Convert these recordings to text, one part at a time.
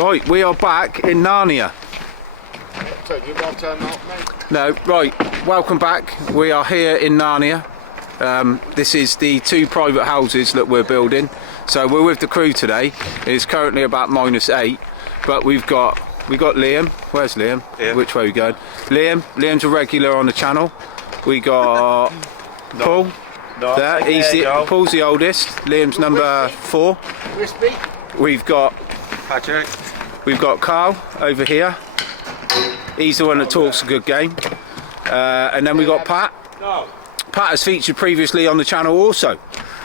Right, we are back in Narnia. No, right, welcome back. We are here in Narnia. This is the 2 private houses that we're building. So we're with the crew today. It's currently about -8, but we got Liam. Where's Liam? Yeah. Which way are we going? Liam's a regular on the channel. We got Paul. No, there. Paul's the oldest. Liam's number 4. Crispy. We've got Patrick. We've got Carl over here. He's the one that talks a good game. And then we got Pat. Pat has featured previously on the channel also.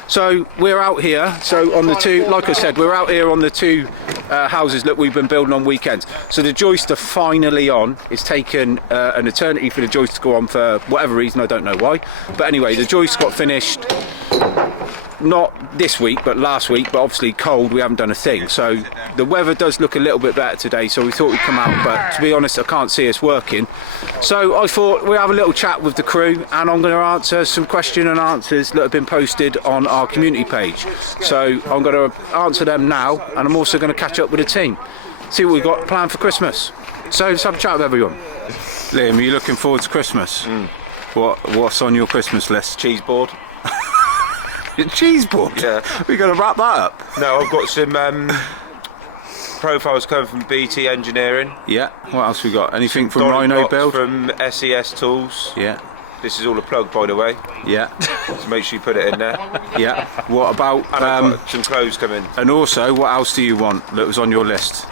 So we're out here. So on the 2, like I said, we're out here on the 2 houses that we've been building on weekends. So the joists are finally on. It's taken an eternity for the joist to go on for whatever reason, I don't know why. But anyway, the joist got finished not this week but last week, but obviously cold, we haven't done a thing. So the weather does look a little bit better today, so we thought we'd come out, but to be honest I can't see us working. So I thought we'd have a little chat with the crew, and I'm going to answer some question and answers that have been posted on our community page. So I'm going to answer them now, and I'm also going to catch up with the team, see what we've got planned for Christmas. So let's have a chat with everyone. Liam, are you looking forward to Christmas? What's on your Christmas list? Cheese board. Cheese board? Yeah. We're going to wrap that up? No, I've got some profiles coming from BT Engineering. Yeah. What else we got? Anything from Dolly Rhino blocks Build? From SES Tools. Yeah. This is all a plug, by the way. Yeah. So make sure you put it in there. Yeah. What about... And I've got some clothes coming. And also, what else do you want that was on your list?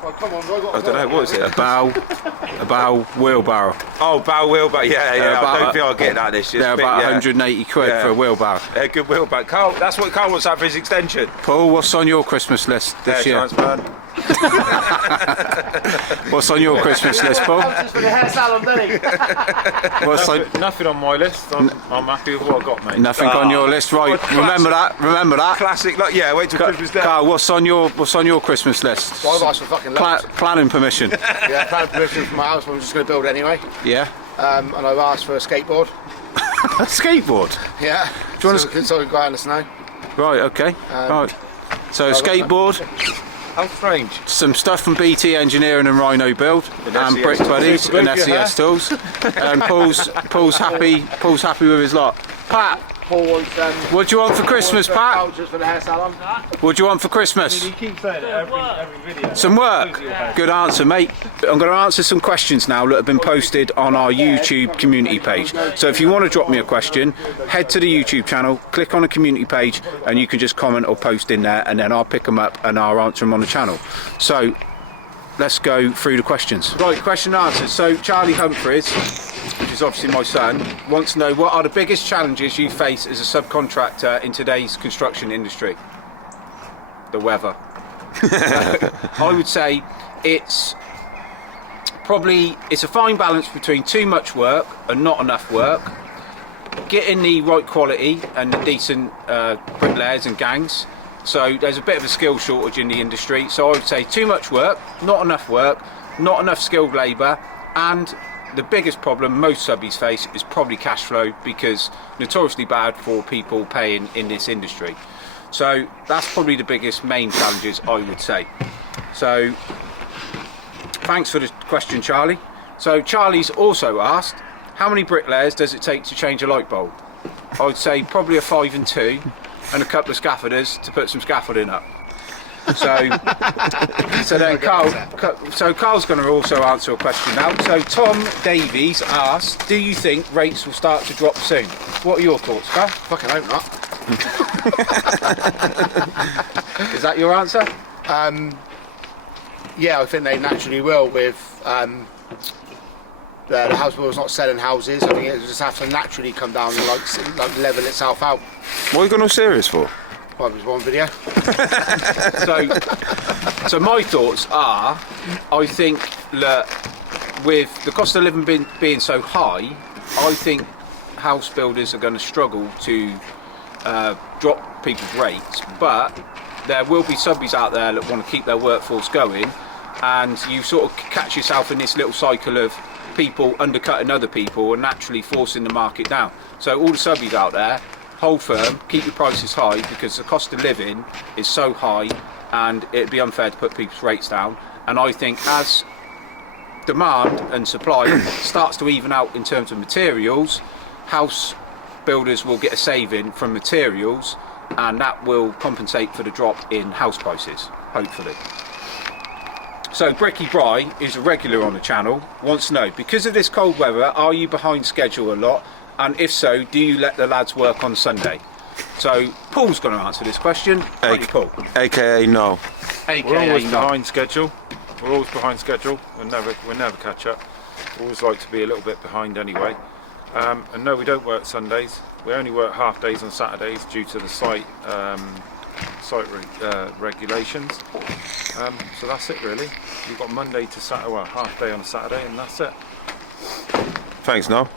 Oh, come on, I don't know, what is it? A bow wheelbarrow. Oh, bow wheelbarrow, yeah. I don't think I'll get that this year. They're about 180 quid for a wheelbarrow. Yeah, good wheelbarrow. Carl, that's what Carl wants to have for his extension. Paul, what's on your Christmas list this year? Transplant. What's on your Christmas list, Paul? For the hair salon, doesn't he? Nothing on my list. I'm happy with what I got, mate. Nothing on your list, right? Remember that. Classic. Yeah, wait till Christmas Day. Carl, what's on your Christmas list? Well, I've asked for fucking loads. Planning permission. Yeah, planning permission for my house. I'm just going to build anyway. Yeah. And I've asked for a skateboard. A skateboard? Yeah. Do you want to? So we can go out in the snow. Right. Okay. Right. So a skateboard. How strange. Some stuff from BT Engineering and Rhino Build, and Brick Buddies and SES Tools. And Paul's happy with his lot. Pat, Paul wants, what do you want for Christmas, Pat? vouchers for the hair salon. What do you want for Christmas? You keep saying it every video. Some work. Good answer, mate. I'm going to answer some questions now that have been posted on our YouTube community page. So if you want to drop me a question, head to the YouTube channel, click on the community page, and you can just comment or post in there, and then I'll pick them up and I'll answer them on the channel. So let's go through the questions. Right, question and answers. So Charlie Humphreys, which is obviously my son, wants to know, what are the biggest challenges you face as a subcontractor in today's construction industry? The weather. I would say it's a fine balance between too much work and not enough work, getting the right quality and the decent bricklayers and gangs. So there's a bit of a skill shortage in the industry, so I would say too much work, not enough skilled labour, and the biggest problem most subbies face is probably cash flow, because notoriously bad for people paying in this industry. So that's probably the biggest main challenges, I would say. So thanks for the question, Charlie. So Charlie's also asked, how many bricklayers does it take to change a light bulb? I would say probably a 5 and 2 and a couple of scaffolders to put some scaffolding up. So then Carl's going to also answer a question now. So Tom Davies asked, do you think rates will start to drop soon? What are your thoughts, Carl? Fucking hope not. Is that your answer? Yeah, I think they naturally will with the house builders not selling houses. I think it just has to naturally come down and like level itself out. What are you going all serious for? Well, there's one video. So my thoughts are, I think that with the cost of living being so high, I think house builders are going to struggle to drop people's rates, but there will be subbies out there that want to keep their workforce going, and you sort of catch yourself in this little cycle of people undercutting other people and naturally forcing the market down. So all the subbies out there, hold firm, keep your prices high, because the cost of living is so high and it'd be unfair to put people's rates down. And I think as demand and supply starts to even out in terms of materials, house builders will get a saving from materials, and that will compensate for the drop in house prices, hopefully. So Bricky Bry is a regular on the channel, wants to know, because of this cold weather, are you behind schedule a lot? And if so, do you let the lads work on Sunday? So Paul's going to answer this question. Paul. AKA no. AKA We're always no. behind schedule. We're always behind schedule. We never catch up. Always like to be a little bit behind anyway. And no, we don't work Sundays. We only work half days on Saturdays due to the site regulations. So that's it really. You've got Monday to Saturday, well, half day on a Saturday, and that's it. Thanks, no.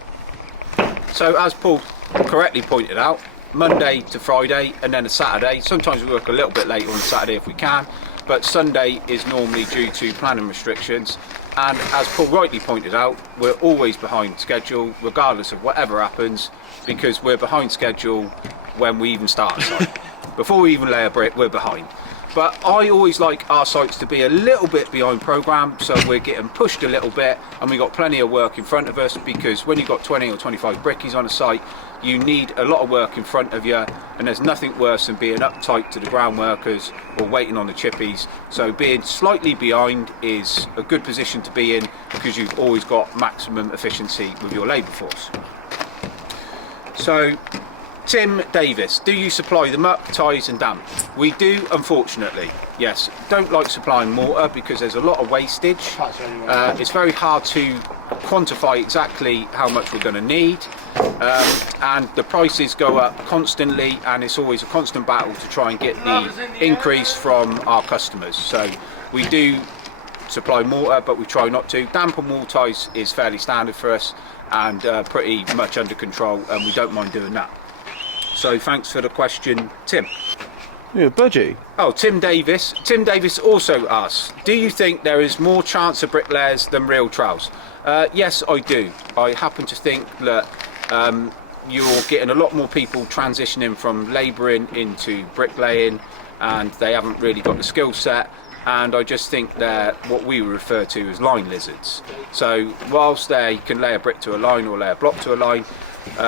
So as Paul correctly pointed out, Monday to Friday and then a Saturday. Sometimes we work a little bit later on Saturday if we can, but Sunday is normally due to planning restrictions. And as Paul rightly pointed out, we're always behind schedule regardless of whatever happens, because we're behind schedule when we even start a site. Before we even lay a brick, we're behind. But I always like our sites to be a little bit behind programme, so we're getting pushed a little bit, and we've got plenty of work in front of us, because when you've got 20 or 25 brickies on a site, you need a lot of work in front of you, and there's nothing worse than being uptight to the ground workers or waiting on the chippies. So being slightly behind is a good position to be in, because you've always got maximum efficiency with your labour force. So Tim Davis, do you supply the muck, ties and damp? We do, unfortunately, yes. Don't like supplying mortar because there's a lot of wastage. It's very hard to quantify exactly how much we're going to need, and the prices go up constantly, and it's always a constant battle to try and get the increase from our customers. So we do supply mortar, but we try not to. Damp and wall ties is fairly standard for us and pretty much under control, and we don't mind doing that. So thanks for the question, Tim. Yeah, budgie. Oh, Tim Davis. Tim Davis also asks, do you think there is more chance of bricklayers than real trowels? Yes, I do. I happen to think that you're getting a lot more people transitioning from labouring into bricklaying, and they haven't really got the skill set. And I just think they're what we refer to as line lizards. So whilst they can lay a brick to a line or lay a block to a line,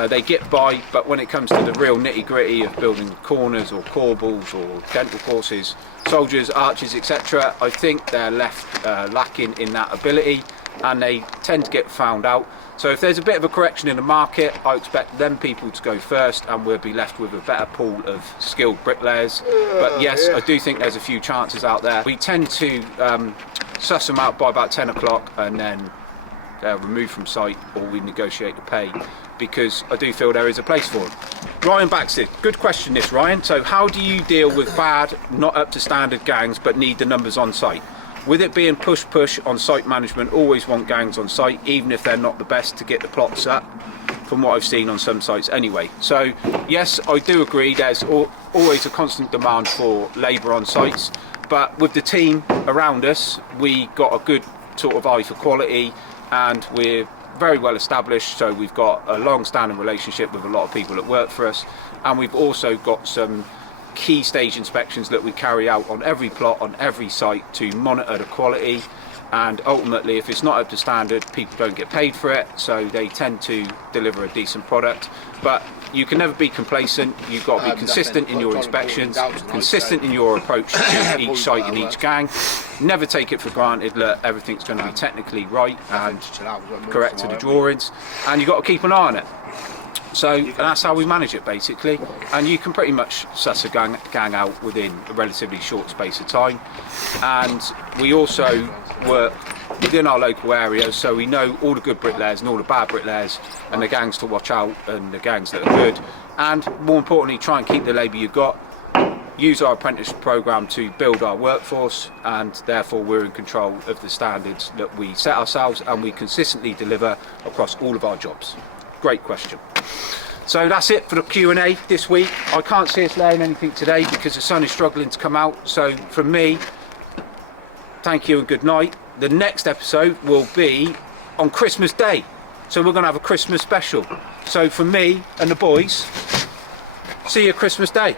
they get by, but when it comes to the real nitty-gritty of building corners or corbels or dental courses, soldiers, arches, etc., I think they're left lacking in that ability, and they tend to get found out. So if there's a bit of a correction in the market, I expect them people to go first, and we'll be left with a better pool of skilled bricklayers. But yes, I do think there's a few chances out there. We tend to suss them out by about 10 o'clock, and then they're removed from site, or we negotiate the pay, because I do feel there is a place for them. Ryan Baxter, good question this, Ryan. So how do you deal with bad, not up to standard gangs but need the numbers on site? With it being push on site management, always want gangs on site, even if they're not the best to get the plots up, from what I've seen on some sites anyway. So yes, I do agree there's always a constant demand for labour on sites, but with the team around us, we got a good sort of eye for quality, and we're very well established, so we've got a long-standing relationship with a lot of people that work for us, and we've also got some key stage inspections that we carry out on every plot, on every site, to monitor the quality. And ultimately, if it's not up to standard, people don't get paid for it, so they tend to deliver a decent product. But you can never be complacent. You've got to be consistent in your inspections, consistent in your approach to each site and each gang. Never take it for granted that everything's going to be technically right and correct to the drawings, and you've got to keep an eye on it. So that's how we manage it, basically, and you can pretty much suss a gang out within a relatively short space of time. And we also work within our local area, so we know all the good bricklayers and all the bad bricklayers, and the gangs to watch out and the gangs that are good, and more importantly, try and keep the labour you've got. Use our apprenticeship programme to build our workforce, and therefore we're in control of the standards that we set ourselves, and we consistently deliver across all of our jobs. Great question. So that's it for the Q&A this week. I can't see us laying anything today because the sun is struggling to come out. So from me, thank you and good night. The next episode will be on Christmas Day. So we're going to have a Christmas special. So from me and the boys, see you Christmas Day.